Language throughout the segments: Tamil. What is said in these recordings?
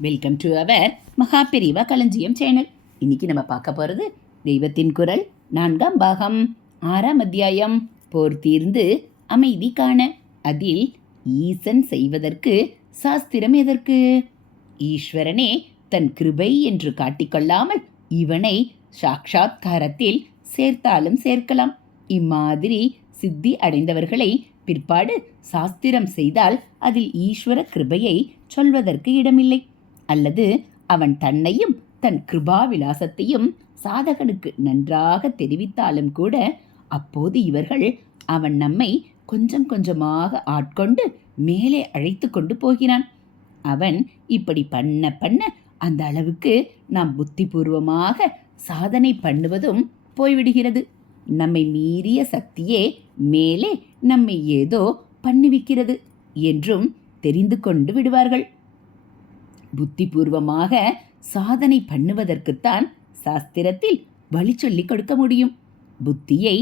வெல்கம் டு அவர் மகாபெரிவா களஞ்சியம் சேனல். இன்னைக்கு நம்ம பார்க்க போகிறது தெய்வத்தின் குரல் 4ஆம் பாகம் 6ஆம் அத்தியாயம் போர் தீர்ந்து அமைதி காண. அதில் ஈசன் செய்வதற்கு சாஸ்திரம் எதற்கு? ஈஸ்வரனே தன் கிருபை என்று காட்டிக்கொள்ளாமல் இவனை சாட்சாத்காரத்தில் சேர்த்தாலும் சேர்க்கலாம். இம்மாதிரி சித்தி அடைந்தவர்களை பிற்பாடு சாஸ்திரம் செய்தால் அதில் ஈஸ்வர கிருபையை சொல்வதற்கு இடமில்லை. அல்லது அவன் தன்னையும் தன் கிருபாவிலாசத்தையும் சாதகனுக்கு நன்றாக தெரிவித்தாலும் கூட அப்போது இவர்கள் அவன் நம்மை கொஞ்சம் கொஞ்சமாக ஆட்கொண்டு மேலே அழைத்து கொண்டு போகிறான். அவன் இப்படி பண்ண பண்ண அந்த அளவுக்கு நாம் புத்திபூர்வமாக சாதனை பண்ணுவதும் போய்விடுகிறது. நம்மை மீறிய சக்தியே மேலே நம்மை ஏதோ பண்ணுவிக்கிறது என்றும் தெரிந்து கொண்டு விடுவார்கள். புத்திபூர்வமாக சாதனை பண்ணுவதற்குத்தான் சாஸ்திரத்தில் வழி சொல்லிக் கொடுக்க முடியும். புத்தியை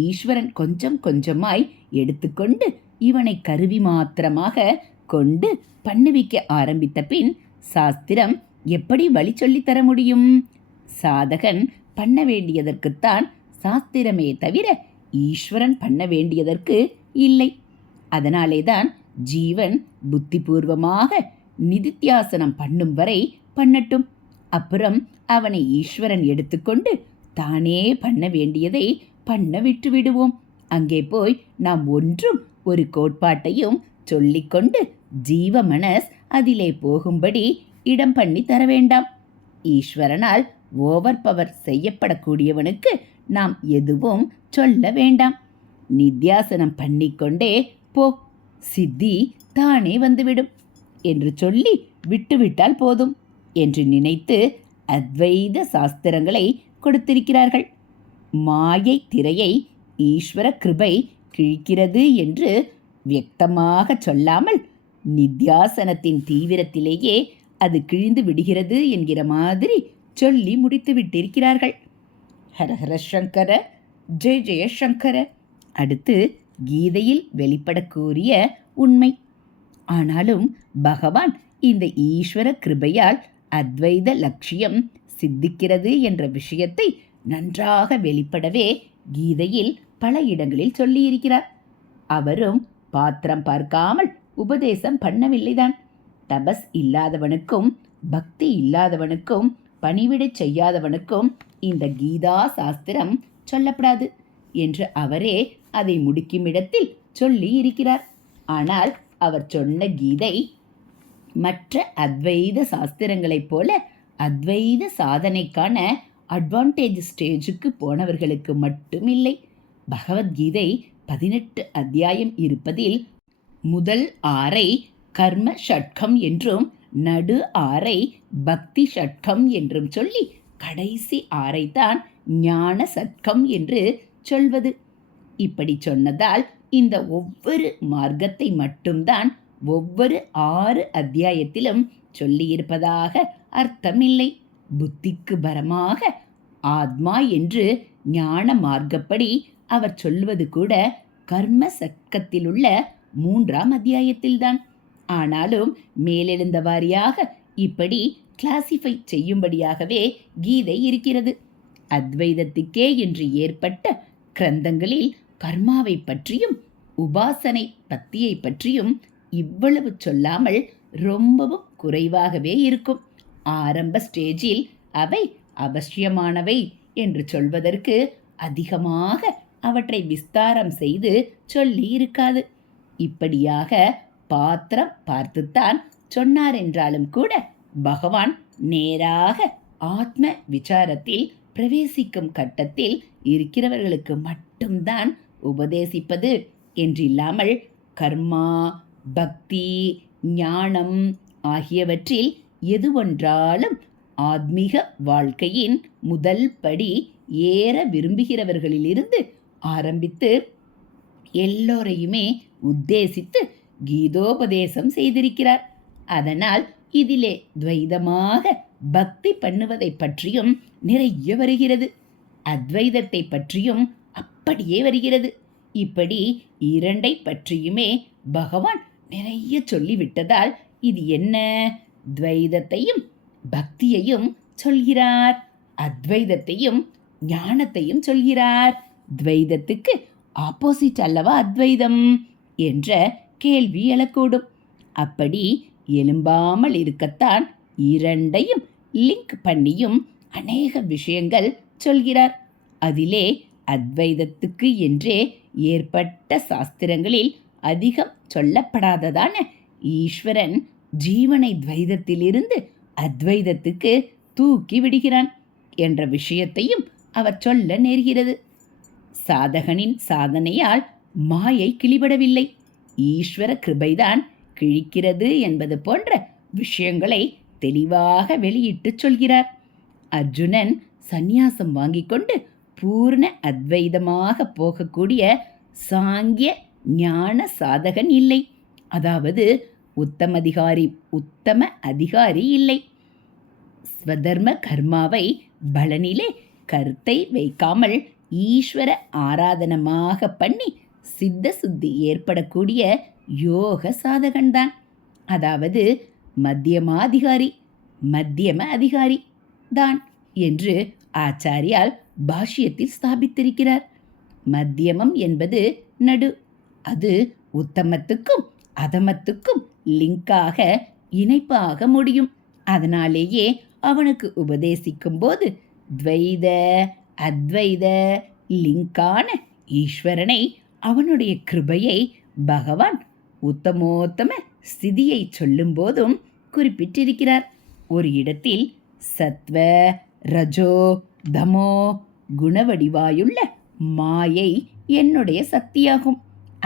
ஈஸ்வரன் கொஞ்சம் கொஞ்சமாய் எடுத்துக்கொண்டு இவனை கருவி மாத்திரமாக கொண்டு பண்ணுவிக்க ஆரம்பித்த பின் சாஸ்திரம் எப்படி வழி சொல்லித்தர முடியும்? சாதகன் பண்ண வேண்டியதற்குத்தான் சாஸ்திரமே தவிர ஈஸ்வரன் பண்ண வேண்டியதற்கு இல்லை. அதனாலேதான் ஜீவன் புத்திபூர்வமாக நிதித்தியாசனம் பண்ணும் வரை பண்ணட்டும். அப்புறம் அவனை ஈஸ்வரன் எடுத்துக்கொண்டு தானே பண்ண வேண்டியதை பண்ண விட்டு விடுவோம். அங்கே போய் நாம் ஒன்றும் ஒரு கோட்பாட்டையும் சொல்லிக்கொண்டு ஜீவ மனஸ் அதிலே போகும்படி இடம் பண்ணி தர வேண்டாம். ஈஸ்வரனால் ஓவர் பவர் செய்யப்படக்கூடியவனுக்கு நாம் எதுவும் சொல்ல வேண்டாம். நித்தியாசனம் பண்ணிக்கொண்டே போ, சித்தி தானே வந்துவிடும் என்று சொல்லி விட்டுவிட்டால் போதும் என்று நினைத்து அத்வைத சாஸ்திரங்களை கொடுத்திருக்கிறார்கள். மாயை திரையை ஈஸ்வர கிருபை கிழிக்கிறது என்று வியக்தமாக சொல்லாமல் நித்தியாசனத்தின் தீவிரத்திலேயே அது கிழிந்து விடுகிறது என்கிற மாதிரி சொல்லி முடித்து விட்டிருக்கிறார்கள். ஹரஹர சங்கர, ஜெய ஜெயசங்கர. அடுத்து கீதையில் வெளிப்படக்கூடிய உண்மை. ஆனாலும் பகவான் இந்த ஈஸ்வர கிருபையால் அத்வைத லட்சியம் சித்திக்கிறது என்ற விஷயத்தை நன்றாக வெளிப்படவே கீதையில் பல இடங்களில் சொல்லியிருக்கிறார். அவரும் பாத்திரம் பார்க்காமல் உபதேசம் பண்ணவில்லைதான். தபஸ் இல்லாதவனுக்கும் பக்தி இல்லாதவனுக்கும் பணிவிடை செய்யாதவனுக்கும் இந்த கீதா சாஸ்திரம் சொல்லப்படாது என்று அவரே அதை முடிக்கும் இடத்தில் சொல்லி இருக்கிறார். ஆனால் அவர் சொன்ன கீதை மற்ற அத்வைத சாஸ்திரங்களைப் போல அத்வைத சாதனைக்கான அட்வான்டேஜ் ஸ்டேஜுக்கு போனவர்களுக்கு மட்டும் இல்லை. பகவத்கீதை 18 அத்தியாயம் இருப்பதில் முதல் 6ஐ கர்ம ஷட்கம் என்றும் நடு 6ஐ பக்தி ஷட்கம் என்றும் சொல்லி கடைசி 6ஐத்தான் ஞான சட்கம் என்று சொல்வது. இப்படி சொன்னதால் இந்த ஒவ்வொரு மார்க்கத்தை மட்டும்தான் ஒவ்வொரு 6 அத்தியாயத்திலும் சொல்லியிருப்பதாக அர்த்தமில்லை. புத்திக்கு பரமாக ஆத்மா என்று ஞான மார்க்கப்படி அவர் சொல்வது கூட கர்ம சக்கத்திலுள்ள 3ஆம் அத்தியாயத்தில்தான். ஆனாலும் மேலெழுந்த வாரியாக இப்படி கிளாசிஃபை செய்யும்படியாகவே கீதை இருக்கிறது. அத்வைதத்துக்கே என்று ஏற்பட்ட கிரந்தங்களில் கர்மாவை பற்றியும் உபாசனை பக்தியை பற்றியும் இவ்வளவு சொல்லாமல் ரொம்பவும் குறைவாகவே இருக்கும். ஆரம்ப ஸ்டேஜில் அவை அவசியமானவை என்று சொல்வதற்கு அதிகமாக அவற்றை விஸ்தாரம் செய்து சொல்லி இருக்காது. இப்படியாக பாத்திரம் பார்த்துத்தான் சொன்னார் என்றாலும் கூட பகவான் நேராக ஆத்ம விசாரத்தில் பிரவேசிக்கும் கட்டத்தில் இருக்கிறவர்களுக்கு மட்டும்தான் உபதேசிப்பது என்றில்லாமல் கர்மா, பக்தி, ஞானம் ஆகியவற்றில் எது ஒன்றாலும் ஆத்மீக வாழ்க்கையின் முதல் படி ஏற விரும்புகிறவர்களிலிருந்து ஆரம்பித்து எல்லோரையுமே உத்தேசித்து கீதோபதேசம் செய்திருக்கிறார். அதனால் இதிலே துவைதமாக பக்தி பண்ணுவதை பற்றியும் நிறைய வருகிறது. அத்வைதத்தை பற்றியும் அப்படியே வருகிறது. இப்படி இரண்டை பற்றியுமே பகவான் நிறைய சொல்லிவிட்டதால் இது என்ன துவைதத்தையும் பக்தியையும் சொல்கிறார், அத்வைதத்தையும் ஞானத்தையும் சொல்கிறார். துவைதத்துக்கு ஆப்போசிட் அல்லவா அத்வைதம் என்ற கேள்வி எழக்கூடும். அப்படி எழும்பாமல் இருக்கத்தான் இரண்டையும் லிங்க் பண்ணியும் அநேக விஷயங்கள் சொல்கிறார். அதிலே அத்வைதத்துக்கு என்றே ஏற்பட்ட சாஸ்திரங்களில் அதிகம் சொல்லப்படாததான ஈஸ்வரன் ஜீவனை துவைதத்திலிருந்து அத்வைதத்துக்கு தூக்கி விடுகிறான் என்ற விஷயத்தையும் அவர் சொல்ல நேர்கிறது. சாதகனின் சாதனையால் மாயை கிளிபடவில்லை, ஈஸ்வர கிருபைதான் கிழிக்கிறது என்பது போன்ற விஷயங்களை தெளிவாக வெளியிட்டு சொல்கிறார். அர்ஜுனன் சந்நியாசம் வாங்கிக் கொண்டு பூர்ண அத்வைதமாக போகக்கூடிய சாங்கிய ஞான சாதகன் இல்லை, அதாவது உத்தம அதிகாரி இல்லை. ஸ்வதர்ம கர்மாவை பலனிலே கருத்தை வைக்காமல் ஈஸ்வர ஆராதனமாக பண்ணி சித்த சுத்தி ஏற்படக்கூடிய யோக சாதகன்தான், அதாவது மத்தியம அதிகாரி தான் என்று ஆச்சாரியால் பாஷ்யத்தில் ஸ்தாபித்திருக்கிறார். மத்தியமம் என்பது நடு, அது உத்தமத்துக்கும் அதமத்துக்கும் லிங்காக இணைப்பாக முடியும். அதனாலேயே அவனுக்கு உபதேசிக்கும் போது துவைத அத்வைத லிங்கான ஈஸ்வரனை, அவனுடைய கிருபையை பகவான் உத்தமோத்தம ஸ்திதியை சொல்லும் போதும் குறிப்பிட்டிருக்கிறார். ஒரு இடத்தில் சத்வ ரஜோ தமோ குணவடிவாயுள்ள மாயை என்னுடைய சக்தியாகும்,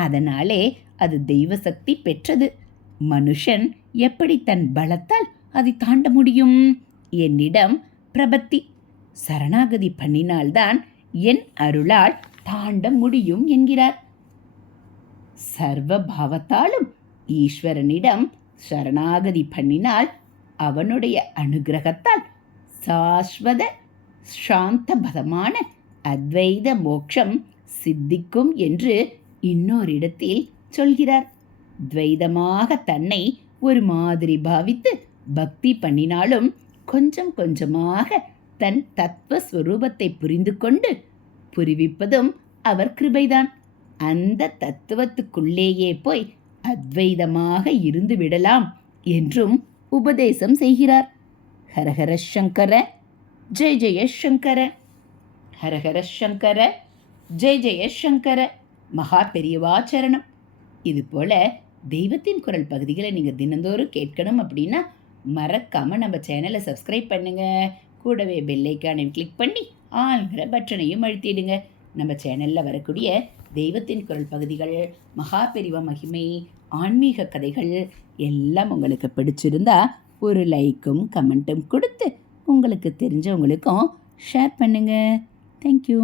அதனாலே அது தெய்வ சக்தி பெற்றது. மனுஷன் எப்படி தன் பலத்தால் அதை தாண்ட முடியும்? என்னிடம் பிரபத்தி சரணாகதி பண்ணினால்தான் என் அருளால் தாண்ட முடியும் என்கிறார். சர்வ பாவத்தாலும் ஈஸ்வரனிடம் சரணாகதி பண்ணினால் அவனுடைய அனுகிரகத்தால் சாஸ்வத சாந்தபதமான அத்வைத மோட்சம் சித்திக்கும் என்று இன்னொரிடத்தில் சொல்கிறார். துவைதமாக தன்னை ஒரு மாதிரி பாவித்து பக்தி பண்ணினாலும் கொஞ்சம் கொஞ்சமாக தன் தத்துவ ஸ்வரூபத்தை புரிந்து கொண்டு புரிவிப்பதும் அவர் கிருபைதான். அந்த தத்துவத்துக்குள்ளேயே போய் அத்வைதமாக இருந்து விடலாம் என்றும் உபதேசம் செய்கிறார். ஹரஹர சங்கர ஜெய ஜெய சங்கர, ஹரஹர சங்கர ஜெய ஜெய சங்கர. மகா பெரியவாச்சரணம். இதுபோல் தெய்வத்தின் குரல் பகுதிகளை நீங்கள் தினந்தோறும் கேட்கணும் அப்படின்னா மறக்காமல் நம்ம சேனலை சப்ஸ்கிரைப் பண்ணுங்கள். கூடவே பெல்லைக்கானையும் கிளிக் பண்ணி ஆள்கிற பட்டனையும் அழுத்திடுங்க. நம்ம சேனலில் வரக்கூடிய தெய்வத்தின் குரல் பகுதிகள், மகா பெரிவா மகிமை, ஆன்மீக கதைகள் எல்லாம் உங்களுக்கு பிடிச்சிருந்தா ஒரு லைக்கும் கமெண்ட்டும் கொடுத்து உங்களுக்கு தெரிஞ்சவங்களுக்கும் ஷேர் பண்ணுங்கள். தேங்க்யூ.